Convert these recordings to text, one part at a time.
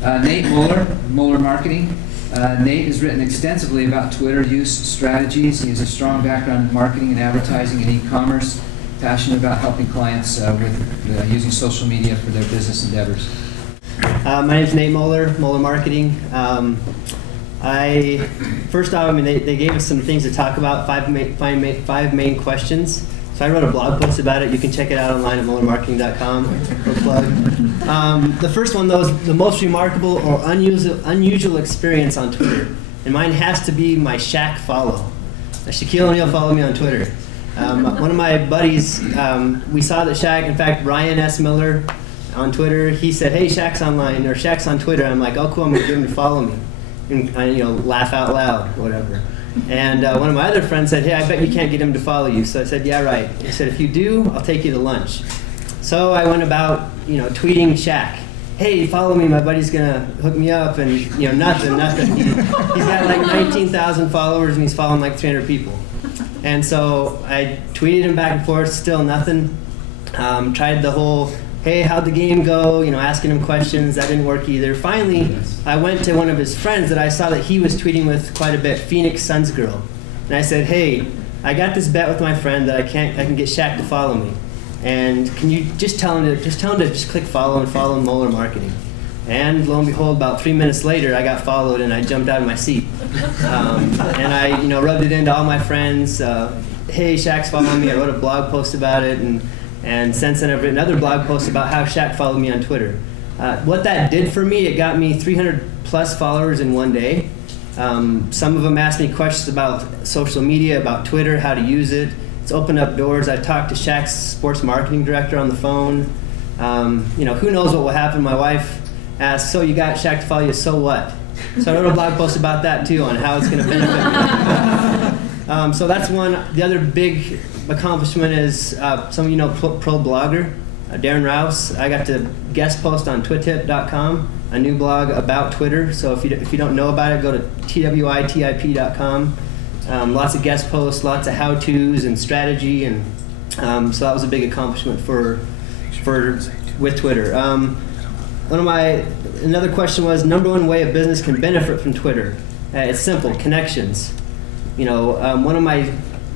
Nate Moller, Moller Marketing. Nate has written extensively about Twitter use strategies. He has a strong background in marketing and advertising and e-commerce, passionate about helping clients with using social media for their business endeavors. My name is Nate Moller, Moller Marketing. First off, they gave us some things to talk about, five main questions. So I wrote a blog post about it. You can check it out online at mollermarketing.com. The first one, though, is the most remarkable or unusual experience on Twitter. And mine has to be my Shaq follow. Shaquille O'Neal followed me on Twitter. One of my buddies, we saw that Shaq, in fact, Ryan S. Miller on Twitter, he said, "Hey, Shaq's online," or "Shaq's on Twitter." I'm like, "Oh, cool, I'm going to get him to follow me." And I, laugh out loud, or whatever. And one of my other friends said, "Hey, I bet you can't get him to follow you." So I said, "Yeah, right." He said, "If you do, I'll take you to lunch." So I went about, tweeting Shaq. "Hey, follow me, my buddy's gonna hook me up," and nothing. He's got like 19,000 followers and he's following like 300 people. And so I tweeted him back and forth, still nothing. Tried the whole, "Hey, how'd the game go?" Asking him questions. That didn't work either. Finally, I went to one of his friends that I saw that he was tweeting with quite a bit, Phoenix Suns girl, and I said, "Hey, I got this bet with my friend that I can get Shaq to follow me, and can you just tell him to just click follow and follow Moller Marketing?" And lo and behold, about 3 minutes later, I got followed and I jumped out of my seat, and I rubbed it into all my friends. "Hey, Shaq's following me." I wrote a blog post about it, and since then I've written other blog posts about how Shaq followed me on Twitter. What that did for me, it got me 300 plus followers in one day. Some of them asked me questions about social media, about Twitter, how to use it. It's opened up doors. I talked to Shaq's sports marketing director on the phone. Who knows what will happen. My wife asked, "So you got Shaq to follow you, so what?" So I wrote a blog post about that too, on how it's going to benefit me. So that's one. The other big accomplishment is, some of you know Pro Blogger, Darren Rouse. I got to guest post on twitip.com, a new blog about Twitter. So if you don't know about it, go to twitip.com. Lots of guest posts, lots of how-tos and strategy, and so that was a big accomplishment with Twitter. Another question was, number one way a business can benefit from Twitter. It's simple, connections. One of my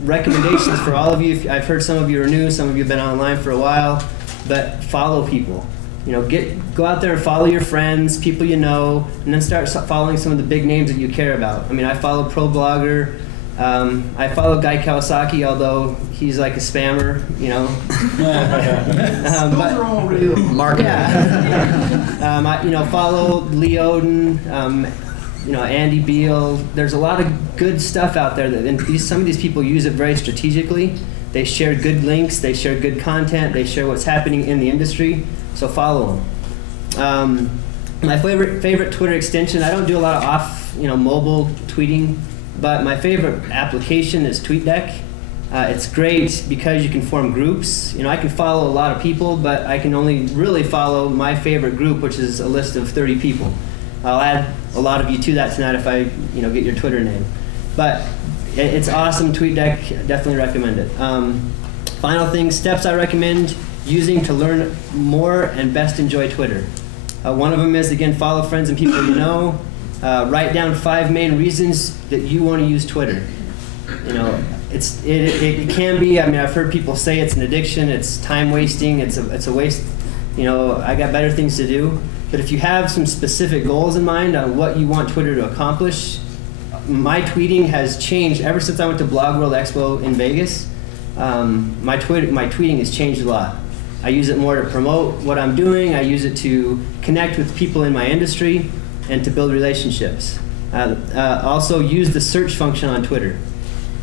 recommendations for all of you, I've heard some of you are new, some of you have been online for a while, but follow people. Go out there and follow your friends, people you know, and then start following some of the big names that you care about. I follow Pro Blogger. I follow Guy Kawasaki, although he's like a spammer, Those are all real. Marketing. Yeah. Follow Lee Oden, Andy Beal. There's a lot of good stuff out there, and some of these people use it very strategically. They share good links, they share good content, they share what's happening in the industry, so follow them. My favorite Twitter extension, I don't do a lot of mobile tweeting, but my favorite application is TweetDeck. It's great because you can form groups. I can follow a lot of people, but I can only really follow my favorite group, which is a list of 30 people. I'll add a lot of you to that tonight if I get your Twitter name. But it's awesome, TweetDeck, definitely recommend it. Final thing, steps I recommend using to learn more and best enjoy Twitter. One of them is, again, follow friends and people you know. Write down 5 main reasons that you want to use Twitter. It can be, I've heard people say it's an addiction, it's time wasting, it's a waste, I got better things to do. But if you have some specific goals in mind on what you want Twitter to accomplish, my tweeting has changed ever since I went to Blog World Expo in Vegas. My tweeting has changed a lot. I use it more to promote what I'm doing. I use it to connect with people in my industry and to build relationships. Also use the search function on Twitter.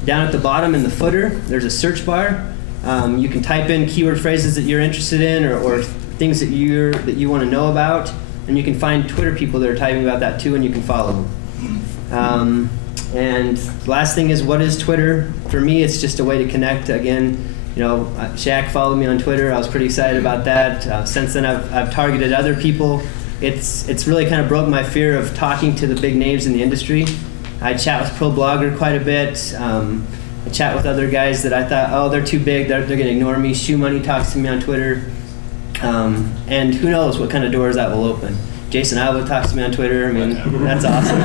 Down at the bottom in the footer, there's a search bar. You can type in keyword phrases that you're interested in, or things that you want to know about, and you can find Twitter people that are typing about that too, and you can follow them. And the last thing is, what is Twitter? For me, it's just a way to connect. Again, Shaq followed me on Twitter. I was pretty excited about that. Since then, I've targeted other people. It's really kind of broke my fear of talking to the big names in the industry. I chat with Pro Blogger quite a bit. I chat with other guys that I thought, oh, they're too big, they're going to ignore me. Shoe Money talks to me on Twitter. And who knows what kind of doors that will open. Jason Alba talks to me on Twitter. I mean, that's awesome.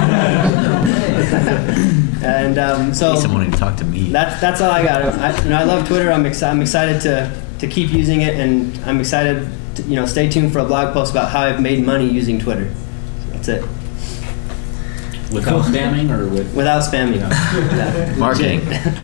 And so someone to talk to me. That's all I got. I love Twitter. I'm excited to keep using it, and I'm excited to, stay tuned for a blog post about how I've made money using Twitter. That's it. Without spamming or with? Without spamming. Marketing.